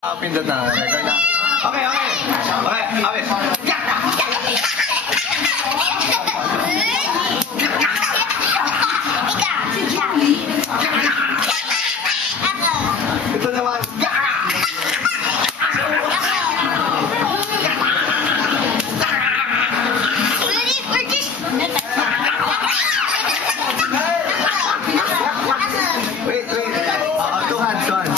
Pindot na. Record na. Okay. Ito naman. Wait. Two hands, one.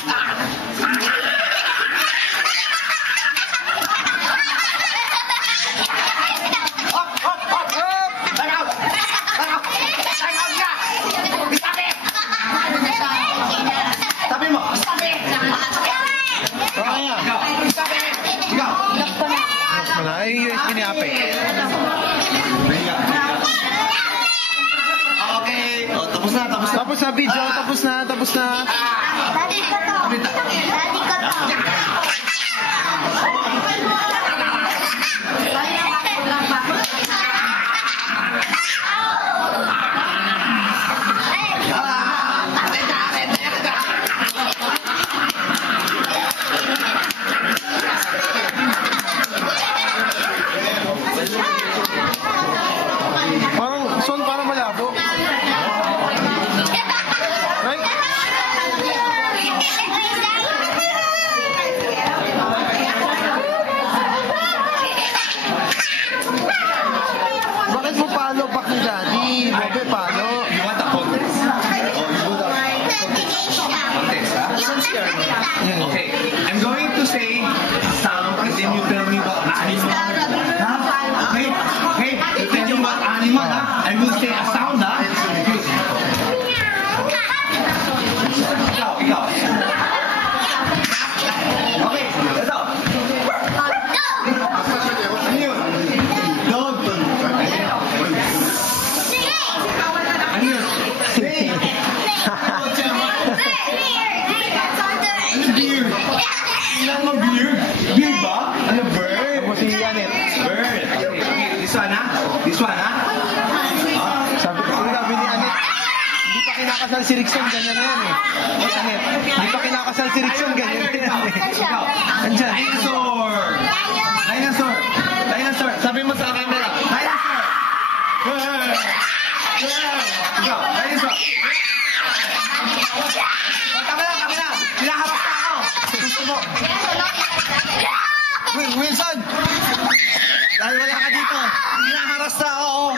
Ay, USB ni Ape. Okay. Oh, tapos na. Tapos na video, tapos na. Dali ko to. Parang malabo. Right? Bakit mo palo back ni Daddy? Bobe, palo. You want the contest? Okay, I'm going to say a sound and then you tell me what animal. Okay, you tell me what animal. I will say a sound. Ikaw. Okay, ito. Ano yun? Dog. Ano yun? Snake. Beer. Ilan mo beer? Beer ba? Ano bird? Tapos si Janet. Bird. Okay, this one ha? Sabi ni Anet, hindi pa kinakasal si Rickson, ganyan na yan eh. Anet, hindi pa kinakasal si Rickson, ganyan na yan eh. Andyan. Dinosaur. Sabi mo sa camera. Dinosaur. Ikaw, dinosaur. Taka na. Hinaharap ka ako. Gusto mo. Wilson! Dahil wala ka dito, hinaharas na ako.